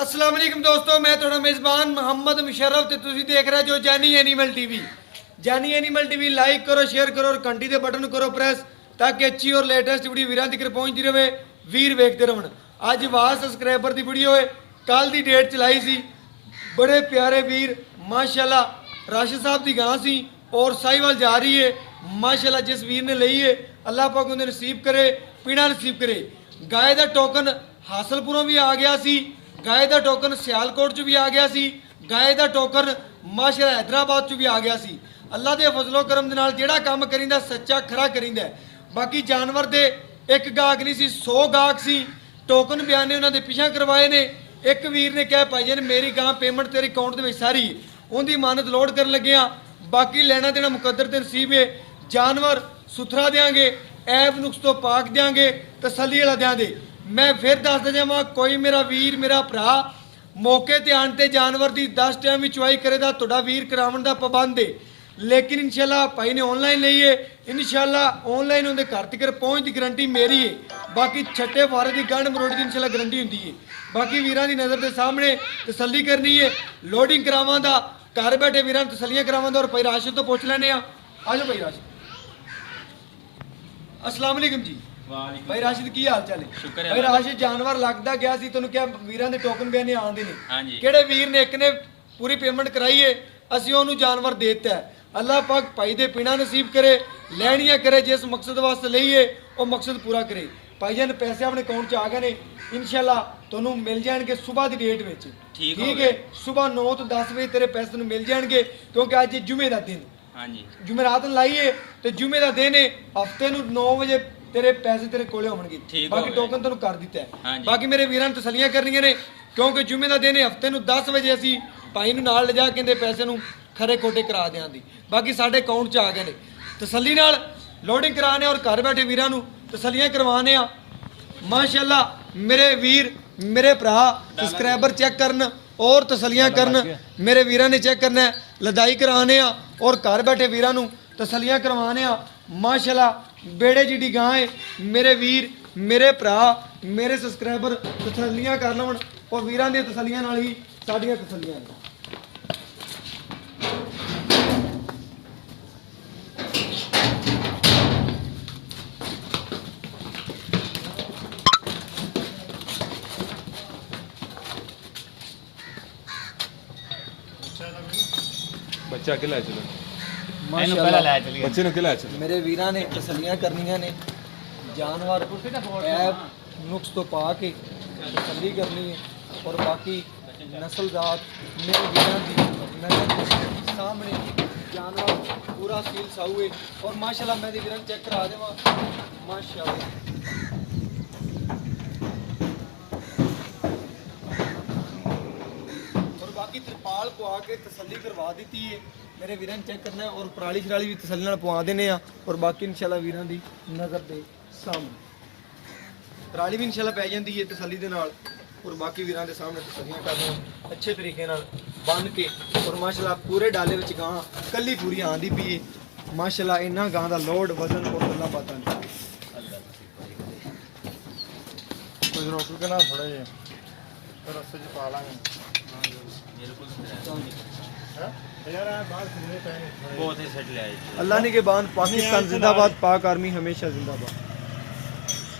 अस्सलाम वालेकुम दोस्तों, मैं थोड़ा मेज़बान मोहम्मद मुशर्रफ ते तुसी देख रहे जो जानी एनिमल टीवी। जानी एनिमल टीवी लाइक करो, शेयर करो और घंटी के बटन करो प्रेस ताकि अच्छी और लेटेस्ट वीडियो वीरां तक पहुंचती रहे, वीर वेखते रहन। अज वाह सबसक्राइबर की वीडियो है, कल की डेट चलाई सी। बड़े प्यारे वीर माशाल्लाह राशिद साहब की गां सी और साहिवाल जा रही है माशाल्लाह। जिस वीर ने ली है अल्लाह पाक उन्हें नसीब करे, पीना नसीब करे। गाय का टोकन हासलपुरों भी आ गया सी, गाय का टोकन सियालकोट च भी आ गया सी, गाय का टोकन माशाल्लाह हैदराबाद च भी आ गया सी। अल्लाह के फजलो करम दे नाल जिहड़ा काम करिंदा सच्चा खरा करिंदा। बाकी जानवर दे एक गाहक नहीं सी, 100 गाहक सी। टोकन बयाने उन्होंने पिछा करवाए ने। एक वीर ने कहा भाई जी मेरी गां पेमेंट तेरे अकाउंट में सारी उनकी मानत लोड कर लगे हाँ। बाकी लेना देना मुकद्दर ते नसीब है। जानवर सुथरा देंगे, ऐब नुक्स तो पाक देंगे, तसली वाला देंगे। मैं फिर दस जावा, कोई मेरा वीर मेरा भरा मौके ते आन ते जानवर की 10 टाइम चुवाई करेगा तुहाडा वीर करावन दा पाबंद है। लेकिन इंशाल्लाह भाई ने ऑनलाइन ली है, इंशाल्लाह ऑनलाइन उनके घर तक पहुँच की गारंटी मेरी है। बाकी छट्टे फारे की गंढ मरोड़ की इंशाल्लाह गारंटी होंगी है। बाकी वीरां की नज़र के सामने तसली करनी है, लोडिंग करावां दा, घर बैठे वीरां तसलियां करावां दा। और भाई राशिद तो पुछ लैने आ जाओ भाई राशिद। अस्सलाम वालेकुम जी भाई राशिद, की हाल चाल है? शुक्र है भाई राशिद, जानवर लगता गया सी तेन क्या वीरां दे टोकन बयाने आंदे ने? हाँ जी। किहड़े वीर ने एक ने पूरी पेमेंट कराई है, असीं ओनू जानवर देता है। अल्लाह पाक भाई दे पीना नसीब करे, लैनियां करे, जिस मकसद वास्ते लई है वो मकसद पूरा करे। भाई जान पैसे अपने अकाउंट च आ गए ने, इंशाल्लाह तुहानू मिल जाएंगे सुबह की डेट में। ठीक है, सुबह 9 तो 10 बजे तेरे पैसे तुहानू मिल जाएंगे, क्योंकि अज जुमे का दिन। हाँ जी। जुमेरात लाई है तो जुमे का दिन है, हफ्ते 9 बजे तेरे पैसे तेरे कोले होंगे। बाकी टोकन तेन कर दिता है। बाकी मेरे वीरां तसलियां करनियां ने, क्योंकि जुमे का दिन है, हफ्ते 10 बजे असी भाई नूं नाल ले जा के पैसे नूं खरे खोटे करा देंगे। बाकी साडे अकाउंट च आ गए ने, तसली नाल लोडिंग कराने और घर बैठे वीरां नूं तसलियां करवाने आ माशाल्लाह। मेरे वीर मेरे भरा सबसक्राइबर चेक करन और तसलियां करन। मेरे वीरां ने चेक करना है, लदाई कराने आ और घर बैठे वीरां नूं तसलियां करवाने आ माशाल्लाह। बेड़े जिहड़ी गां है, मेरे वीर मेरे भरा मेरे सबसक्राइबर तसलियां कर लवन और वीरां दी तसलियां नाल ही साडियां तसलियां ने। बच्चा अकेला है, चलो माशाल्लाह बच्चे ने अकेला है, चलो। मेरे वीरां ने तसलियां करनियां ने। जानवर ऐब नुक्स तो पा के तसली करनी है और बाकी नस्ल जात मेरे वीरां की नज़र के सामने जानवर पूरा सील साऊ है। और माशाल्लाह मैं वीरां चेक करा देवां माशाल्लाह। और बाकी तिरपाल पवा के तसली करवा दी है। मेरे वीरां चेक करना है और पराली शराली भी तसली नाल पवा देने आ। और बाकी इंशाल्लाह वीरां दी नज़र के सामने पराली भी इंशाल्लाह पै जाती है तसली दे नाल। और बाकी वीरां दे सामने तसलियां करना अच्छे तरीके नाल बन के। और माशाल्लाह पूरे डाले विच गां कल्ली पूरी आंदी पई है माशाल्लाह। इन्ना गां दा लोड वजन और गल्लां बातां ने कुछ रोक के ना थोड़ा ये तो रस्ते च पा लांगे। यार बाहर सुनने पे बहुत ही सेट ले आए। अल्लाह ने के बान पाकिस्तान जिंदाबाद, पाक आर्मी हमेशा जिंदाबाद।